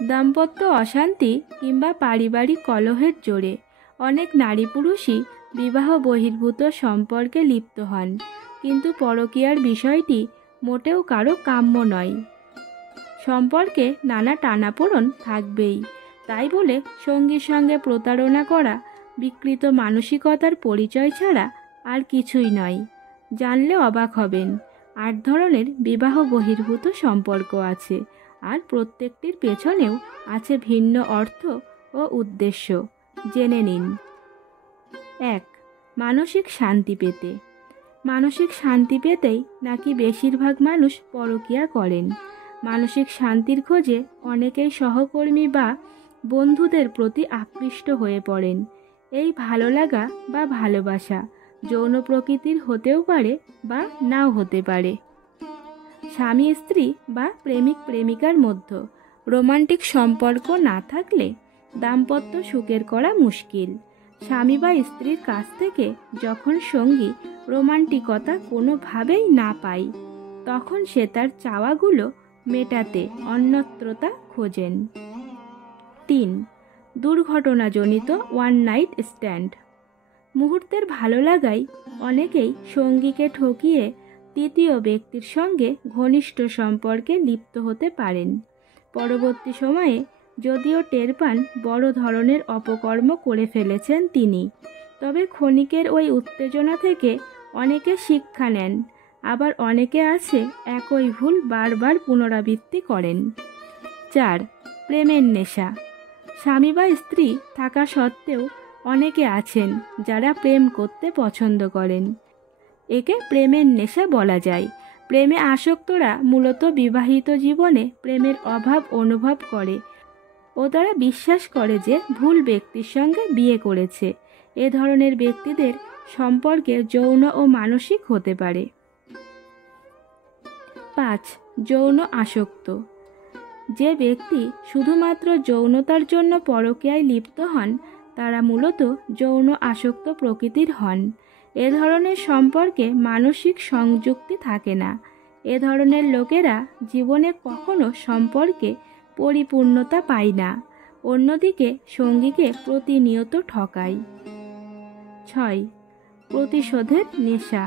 দাম্পত্য অশান্তি কিংবা পারিবারিক কলহের জোরে অনেক নারী পুরুষই বিবাহ বহির্ভূত সম্পর্কে লিপ্ত হন, কিন্তু পরকীয়ার বিষয়টি মোটেও কারো কাম্য নয়। সম্পর্কে নানা টানাপোড়েন থাকবেই, তাই বলে সঙ্গীর সঙ্গে প্রতারণা করা বিকৃত মানসিকতার পরিচয় ছাড়া আর কিছুই নয়। জানলে অবাক হবেন, 8 ধরনের বিবাহ বহির্ভূত সম্পর্ক আছে, আর প্রত্যেকটির পেছনেও আছে ভিন্ন অর্থ ও উদ্দেশ্য। জেনে নিন। 1. মানসিক শান্তি পেতে। মানসিক শান্তি পেতেই নাকি বেশিরভাগ মানুষ পরকীয়া করেন। মানসিক শান্তির খোঁজে অনেকেই সহকর্মী বা বন্ধুদের প্রতি আকৃষ্ট হয়ে পড়েন। এই ভালো লাগা বা ভালোবাসা যৌন প্রকৃতির হতেও পারে বা নাও হতে পারে। স্বামী স্ত্রী বা প্রেমিক প্রেমিকার মধ্যে রোমান্টিক সম্পর্ক না থাকলে দাম্পত্য সুখের করা মুশকিল। স্বামী বা স্ত্রীর কাছ থেকে যখন সঙ্গী রোমান্টিকতা কোনোভাবেই না পায়, তখন সে তার চাওয়াগুলো মেটাতে অন্যত্রতা খোঁজেন। 3. দুর্ঘটনাজনিত ওয়ান নাইট স্ট্যান্ড। মুহূর্তের ভালো লাগায় অনেকেই সঙ্গীকে ঠকিয়ে তৃতীয় ব্যক্তির সঙ্গে ঘনিষ্ঠ সম্পর্কে লিপ্ত হতে পারেন। পরবর্তী সময়ে যদিও টের পান বড় ধরনের অপকর্ম করে ফেলেছেন তিনি, তবে ক্ষণিকের ওই উত্তেজনা থেকে অনেকে শিক্ষা নেন, আবার অনেকে আছে একই ভুল বারবার পুনরাবৃত্তি করেন। 4. প্রেমের নেশা। স্বামী বা স্ত্রী থাকা সত্ত্বেও অনেকে আছেন যারা প্রেম করতে পছন্দ করেন। একে প্রেমের নেশা বলা যায়। প্রেমে আসক্তরা মূলত বিবাহিত জীবনে প্রেমের অভাব অনুভব করে ও তারা বিশ্বাস করে যে ভুল ব্যক্তির সঙ্গে বিয়ে করেছে। এ ধরনের ব্যক্তিদের সম্পর্কে যৌন ও মানসিক হতে পারে। 5. যৌন আসক্ত। যে ব্যক্তি শুধুমাত্র যৌনতার জন্য পরকীয়ায় লিপ্ত হন, তারা মূলত যৌন আসক্ত প্রকৃতির হন। এ ধরনের সম্পর্কে মানসিক সংযুক্তি থাকে না। এ ধরনের লোকেরা জীবনে কখনো সম্পর্কে পরিপূর্ণতা পায় না, অন্যদিকে সঙ্গীকে প্রতিনিয়ত ঠকায়। 6. প্রতিশোধের নেশা।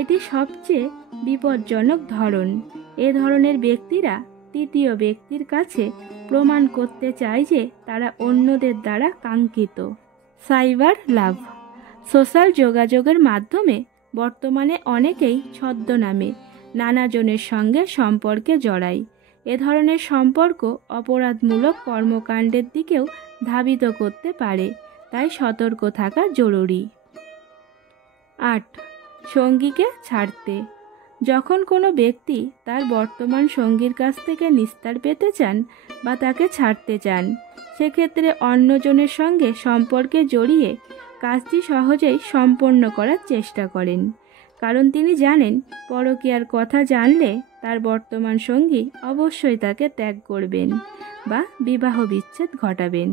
এটি সবচেয়ে বিপজ্জনক ধরন। এ ধরনের ব্যক্তিরা তৃতীয় ব্যক্তির কাছে প্রমাণ করতে চায় যে তারা অন্যদের দ্বারা কাঙ্ক্ষিত। সাইবার লাভ। সোশ্যাল যোগাযোগের মাধ্যমে বর্তমানে অনেকেই ছদ্মনামে নানাজনের সঙ্গে সম্পর্কে জড়ায়। এ ধরনের সম্পর্ক অপরাধমূলক কর্মকাণ্ডের দিকেও ধাবিত করতে পারে, তাই সতর্ক থাকা জরুরি। 8. সঙ্গীকে ছাড়তে। যখন কোনো ব্যক্তি তার বর্তমান সঙ্গীর কাছ থেকে নিস্তার পেতে চান বা তাকে ছাড়তে চান, সেক্ষেত্রে অন্যজনের সঙ্গে সম্পর্কে জড়িয়ে কাজটি সহজেই সম্পন্ন করার চেষ্টা করেন, কারণ তিনি জানেন পরকীয়ার কথা জানলে তার বর্তমান সঙ্গী অবশ্যই তাকে ত্যাগ করবেন বা বিবাহ বিচ্ছেদ ঘটাবেন।